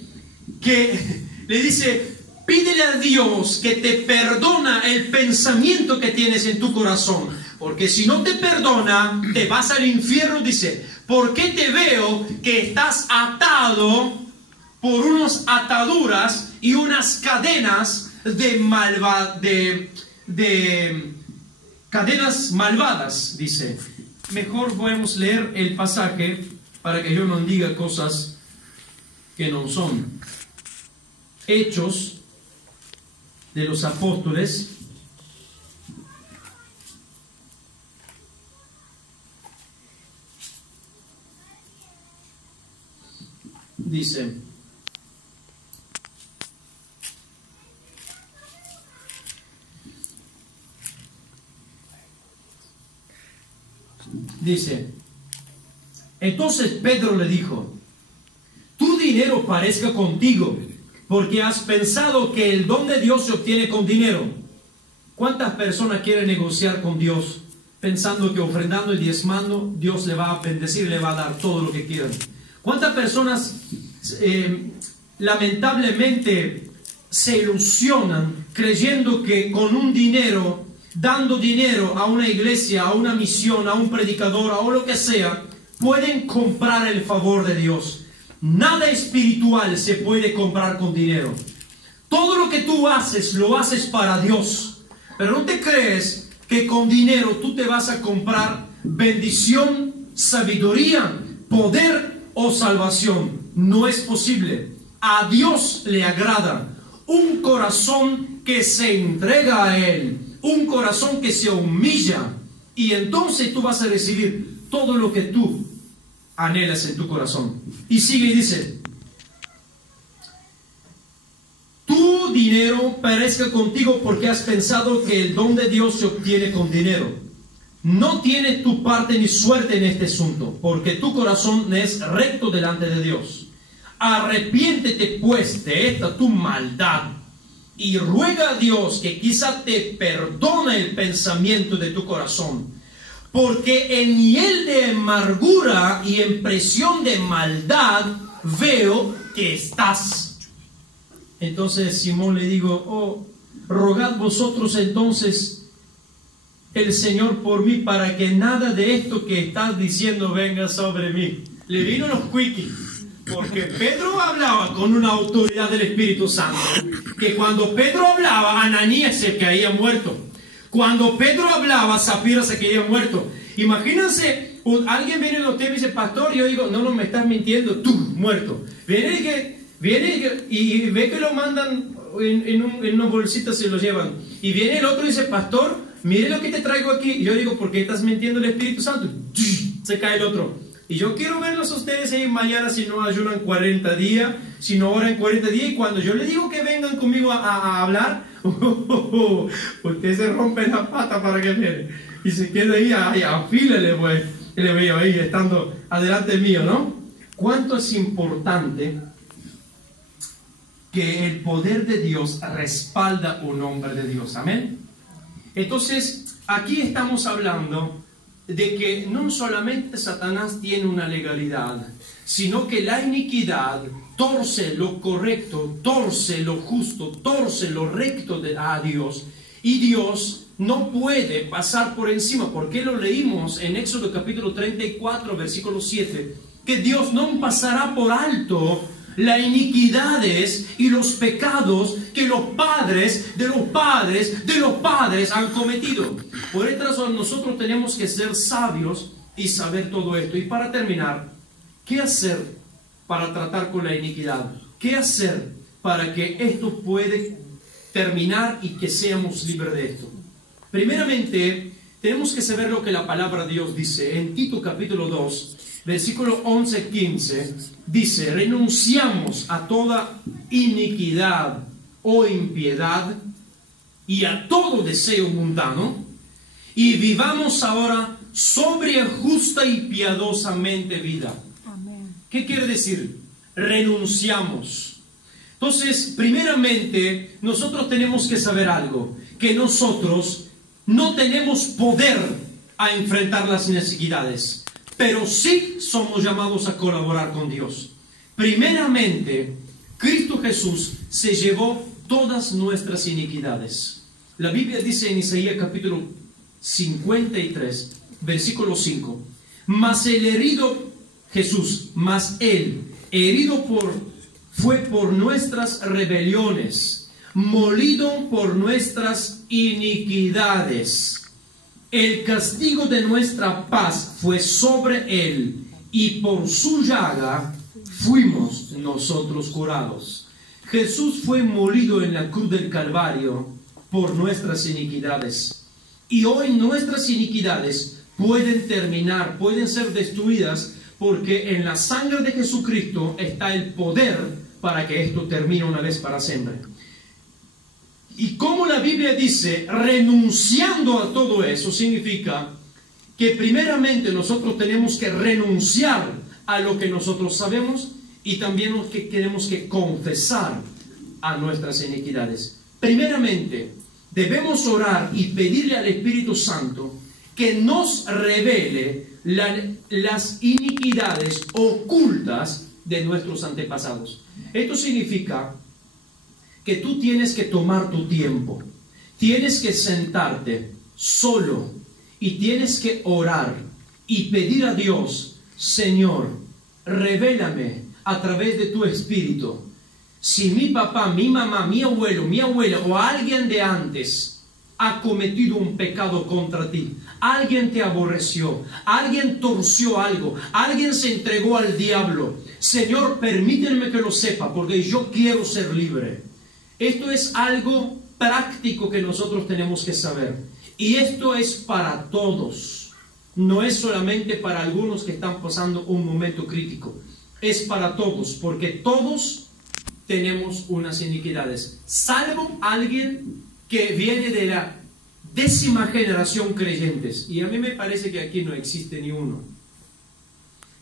que le dice, pídele a Dios que te perdona el pensamiento que tienes en tu corazón, porque si no te perdona, te vas al infierno. Dice, porque te veo que estás atado por unas ataduras y unas cadenas cadenas malvadas, dice. Mejor podemos leer el pasaje para que yo no diga cosas que no son. Hechos de los Apóstoles, dice, entonces Pedro le dijo, tu dinero parezca contigo, porque has pensado que el don de Dios se obtiene con dinero. ¿Cuántas personas quieren negociar con Dios pensando que ofrendando y diezmando Dios le va a bendecir y le va a dar todo lo que quieran? ¿Cuántas personas lamentablemente se ilusionan creyendo que con un dinero, dando dinero a una iglesia, a una misión, a un predicador, a lo que sea, pueden comprar el favor de Dios? Nada espiritual se puede comprar con dinero. Todo lo que tú haces, lo haces para Dios. Pero no te crees que con dinero tú te vas a comprar bendición, sabiduría, poder o salvación. No es posible. A Dios le agrada un corazón que se entrega a Él, un corazón que se humilla, y entonces tú vas a recibir todo lo que tú anhelas en tu corazón. Y sigue y dice: tu dinero perezca contigo porque has pensado que el don de Dios se obtiene con dinero. No tienes tu parte ni suerte en este asunto, porque tu corazón es recto delante de Dios. Arrepiéntete pues de esta tu maldad y ruega a Dios que quizá te perdone el pensamiento de tu corazón, porque en hiel de amargura y en presión de maldad veo que estás. Entonces Simón le digo: oh, rogad vosotros entonces el Señor por mí, para que nada de esto que estás diciendo venga sobre mí. Le vino los quickies, porque Pedro hablaba con una autoridad del Espíritu Santo, que cuando Pedro hablaba, Ananías se caía muerto. Cuando Pedro hablaba, Zafira se caía muerto. Imagínense, alguien viene en los temas y dice: pastor, yo digo: no, me estás mintiendo, tú, muerto. Viene y ve que lo mandan en unas bolsitas, se lo llevan. Y viene el otro y dice: pastor, mire lo que te traigo aquí. Y yo digo: ¿por qué estás mintiendo el Espíritu Santo? Se cae el otro. Y yo quiero verlos a ustedes ahí mañana, si no ayunan 40 días, si no oran 40 días, y cuando yo les digo que vengan conmigo a hablar, ustedes se rompen la pata para que vienen. Y se queda ahí, afílele, pues. Y le veo ahí, estando adelante mío, ¿no? ¿Cuánto es importante que el poder de Dios respalda un hombre de Dios? Amén. Entonces, aquí estamos hablando de que no solamente Satanás tiene una legalidad, sino que la iniquidad torce lo correcto, torce lo justo, torce lo recto a Dios, y Dios no puede pasar por encima, porque lo leímos en Éxodo capítulo 34, versículo 7, que Dios no pasará por alto las iniquidades y los pecados que los padres de los padres de los padres han cometido. Por esta razón nosotros tenemos que ser sabios y saber todo esto. Y para terminar, ¿qué hacer para tratar con la iniquidad? ¿Qué hacer para que esto puede terminar y que seamos libres de esto? Primeramente, tenemos que saber lo que la palabra de Dios dice. En Tito capítulo 2, versículo 11-15, dice: renunciamos a toda iniquidad o impiedad y a todo deseo mundano, y vivamos ahora sobria, justa y piadosamente vida. Amén. ¿Qué quiere decir? Renunciamos. Entonces, primeramente, nosotros tenemos que saber algo, que nosotros no tenemos poder a enfrentar las iniquidades, pero sí somos llamados a colaborar con Dios. Primeramente, Cristo Jesús se llevó todas nuestras iniquidades. La Biblia dice en Isaías capítulo 53, versículo 5: mas el herido Jesús, mas él herido fue por nuestras rebeliones, molido por nuestras iniquidades. El castigo de nuestra paz fue sobre él, y por su llaga fuimos nosotros curados. Jesús fue molido en la cruz del Calvario por nuestras iniquidades. Y hoy nuestras iniquidades pueden terminar, pueden ser destruidas, porque en la sangre de Jesucristo está el poder para que esto termine una vez para siempre. Y como la Biblia dice, renunciando a todo eso, significa que primeramente nosotros tenemos que renunciar a lo que nosotros sabemos, y también lo que tenemos que confesar a nuestras iniquidades. Primeramente, debemos orar y pedirle al Espíritu Santo que nos revele las iniquidades ocultas de nuestros antepasados. Esto significa que tú tienes que tomar tu tiempo, tienes que sentarte solo y tienes que orar y pedir a Dios: Señor, revélame a través de tu Espíritu si mi papá, mi mamá, mi abuelo, mi abuela o alguien de antes ha cometido un pecado contra ti. Alguien te aborreció, alguien torció algo, alguien se entregó al diablo. Señor, permíteme que lo sepa, porque yo quiero ser libre. Esto es algo práctico que nosotros tenemos que saber. Y esto es para todos. No es solamente para algunos que están pasando un momento crítico. Es para todos, porque todos tenemos unas iniquidades. Salvo alguien que viene de la 10ª generación creyentes. Y a mí me parece que aquí no existe ni uno.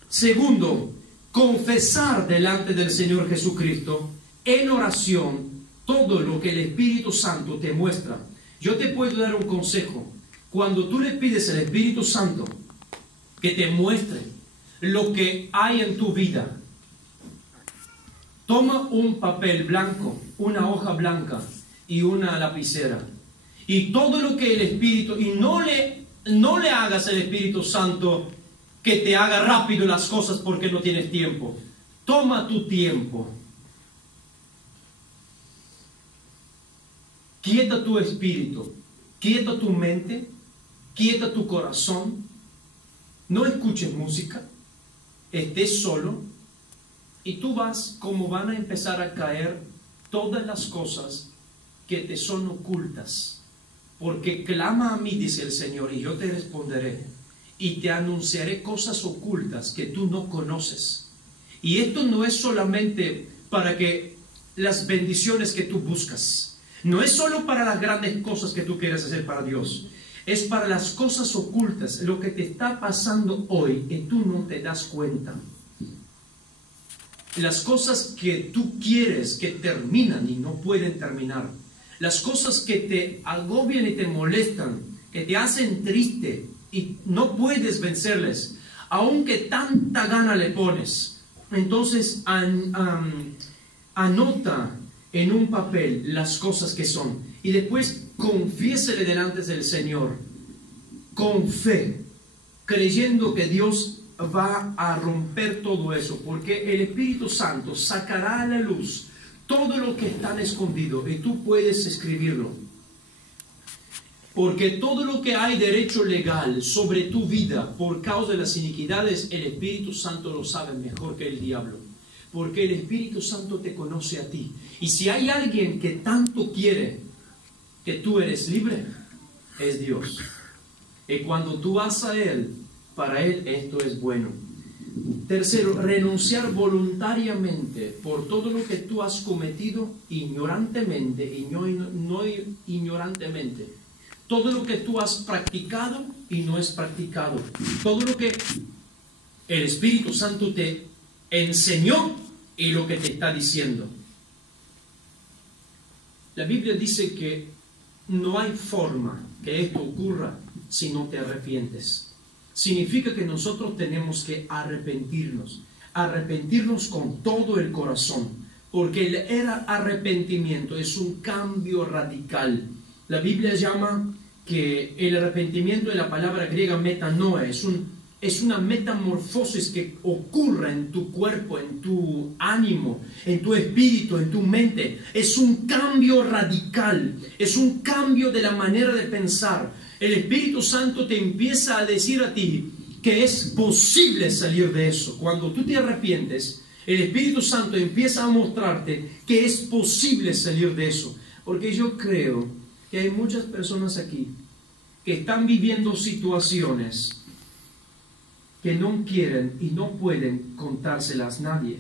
Segundo, confesar delante del Señor Jesucristo en oración todo lo que el Espíritu Santo te muestra. Yo te puedo dar un consejo. Cuando tú le pides al Espíritu Santo que te muestre lo que hay en tu vida, toma un papel blanco, una hoja blanca y una lapicera. Y todo lo que el Espíritu, y no le hagas al Espíritu Santo que te haga rápido las cosas porque no tienes tiempo. Toma tu tiempo. Quieta tu espíritu, quieta tu mente, quieta tu corazón. No escuches música, estés solo y tú vas como van a empezar a caer todas las cosas que te son ocultas. Porque clama a mí, dice el Señor, y yo te responderé y te anunciaré cosas ocultas que tú no conoces. Y esto no es solamente para que las bendiciones que tú buscas. No es solo para las grandes cosas que tú quieres hacer para Dios. Es para las cosas ocultas, lo que te está pasando hoy y tú no te das cuenta. Las cosas que tú quieres que terminan y no pueden terminar. Las cosas que te agobian y te molestan, que te hacen triste y no puedes vencerles, aunque tanta gana le pones. Entonces anota en un papel las cosas que son y después confiésele delante del Señor con fe, creyendo que Dios va a romper todo eso, porque el Espíritu Santo sacará a la luz todo lo que está escondido y tú puedes escribirlo. Porque todo lo que hay derecho legal sobre tu vida por causa de las iniquidades, el Espíritu Santo lo sabe mejor que el diablo. Porque el Espíritu Santo te conoce a ti. Y si hay alguien que tanto quiere que tú eres libre, es Dios. Y cuando tú vas a Él, para Él esto es bueno. Tercero, renunciar voluntariamente por todo lo que tú has cometido ignorantemente y no ignorantemente. Todo lo que tú has practicado y no es practicado. Todo lo que el Espíritu Santo te enseñó y lo que te está diciendo. La Biblia dice que no hay forma que esto ocurra si no te arrepientes. Significa que nosotros tenemos que arrepentirnos con todo el corazón, porque el arrepentimiento es un cambio radical. La Biblia llama que el arrepentimiento de la palabra griega metanoia es una metamorfosis que ocurre en tu cuerpo, en tu ánimo, en tu espíritu, en tu mente. Es un cambio radical, es un cambio de la manera de pensar. El Espíritu Santo te empieza a decir a ti que es posible salir de eso. Cuando tú te arrepientes, el Espíritu Santo empieza a mostrarte que es posible salir de eso. Porque yo creo que hay muchas personas aquí que están viviendo situaciones que no quieren y no pueden contárselas a nadie.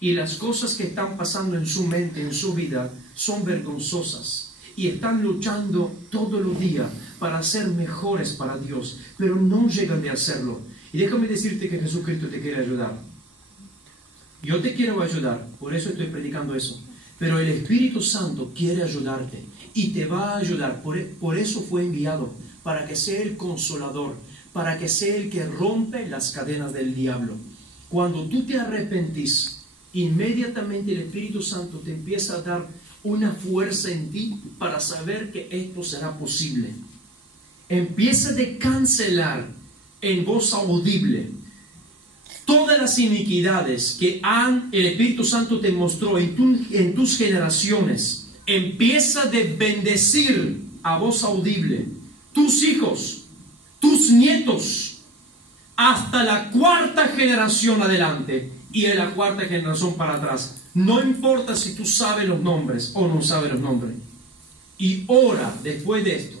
Y las cosas que están pasando en su mente, en su vida, son vergonzosas. Y están luchando todos los días para ser mejores para Dios, pero no llegan de hacerlo. Y déjame decirte que Jesucristo te quiere ayudar. Yo te quiero ayudar, por eso estoy predicando eso. Pero el Espíritu Santo quiere ayudarte y te va a ayudar. Por eso fue enviado, para que sea el consolador, para que sea el que rompe las cadenas del diablo. Cuando tú te arrepentís, inmediatamente el Espíritu Santo te empieza a dar una fuerza en ti para saber que esto será posible. Empieza a cancelar en voz audible todas las iniquidades que el Espíritu Santo te mostró en tus generaciones. Empieza a bendecir a voz audible, tus hijos, tus nietos, hasta la cuarta generación adelante y de la cuarta generación para atrás. No importa si tú sabes los nombres o no sabes los nombres. Y ora después de esto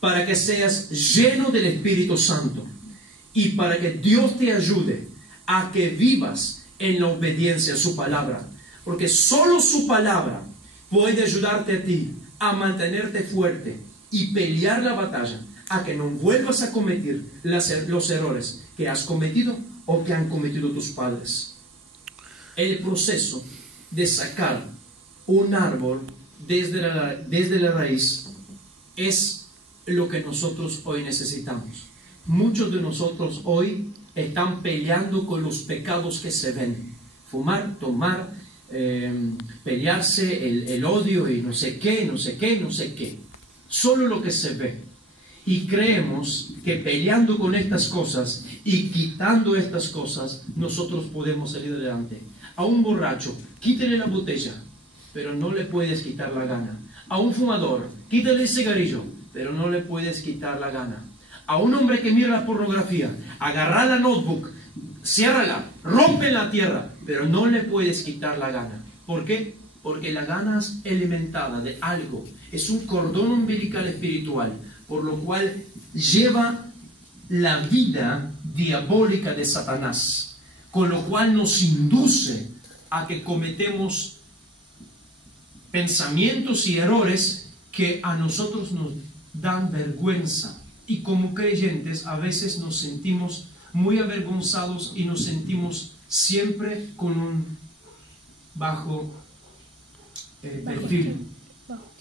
para que seas lleno del Espíritu Santo y para que Dios te ayude a que vivas en la obediencia a su palabra. Porque solo su palabra puede ayudarte a ti a mantenerte fuerte y pelear la batalla, a que no vuelvas a cometer los errores que has cometido o que han cometido tus padres. El proceso de sacar un árbol desde la raíz es lo que nosotros hoy necesitamos. Muchos de nosotros hoy están peleando con los pecados que se ven. Fumar, tomar, pelearse, el odio y no sé qué. Solo lo que se ve. Y creemos que peleando con estas cosas y quitando estas cosas, nosotros podemos salir adelante. A un borracho, quítale la botella, pero no le puedes quitar la gana. A un fumador, quítale el cigarrillo, pero no le puedes quitar la gana. A un hombre que mira la pornografía, agarra la notebook, ciérrala, rompe la tierra, pero no le puedes quitar la gana. ¿Por qué? Porque la gana es alimentada de algo, es un cordón umbilical espiritual, por lo cual lleva la vida diabólica de Satanás, con lo cual nos induce a que cometemos pensamientos y errores que a nosotros nos dan vergüenza. Y como creyentes a veces nos sentimos muy avergonzados y nos sentimos siempre con un bajo perfil.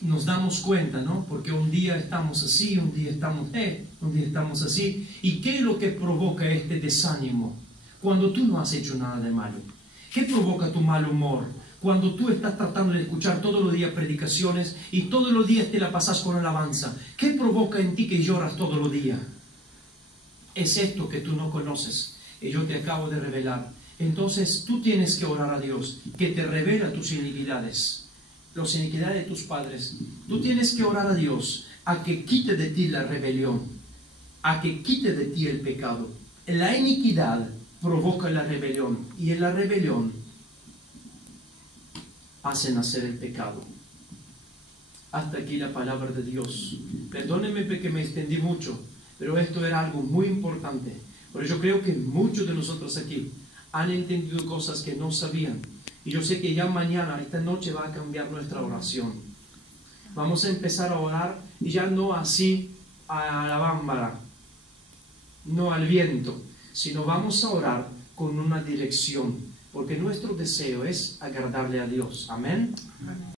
Nos damos cuenta, ¿no? Porque un día estamos así, un día estamos así. ¿Y qué es lo que provoca este desánimo? Cuando tú no has hecho nada de malo. ¿Qué provoca tu mal humor? Cuando tú estás tratando de escuchar todos los días predicaciones y todos los días te la pasas con alabanza. ¿Qué provoca en ti que lloras todos los días? Es esto que tú no conoces y yo te acabo de revelar. Entonces tú tienes que orar a Dios que te revela tus iniquidades, las iniquidades de tus padres. Tú tienes que orar a Dios a que quite de ti la rebelión, a que quite de ti el pecado. La iniquidad provoca la rebelión y en la rebelión hace nacer el pecado. Hasta aquí la palabra de Dios. Perdónenme porque me extendí mucho, pero esto era algo muy importante. Pero yo creo que muchos de nosotros aquí han entendido cosas que no sabían. Y yo sé que ya mañana, esta noche, va a cambiar nuestra oración. Vamos a empezar a orar y ya no así a la bámbara, no al viento, sino vamos a orar con una dirección. Porque nuestro deseo es agradarle a Dios. Amén.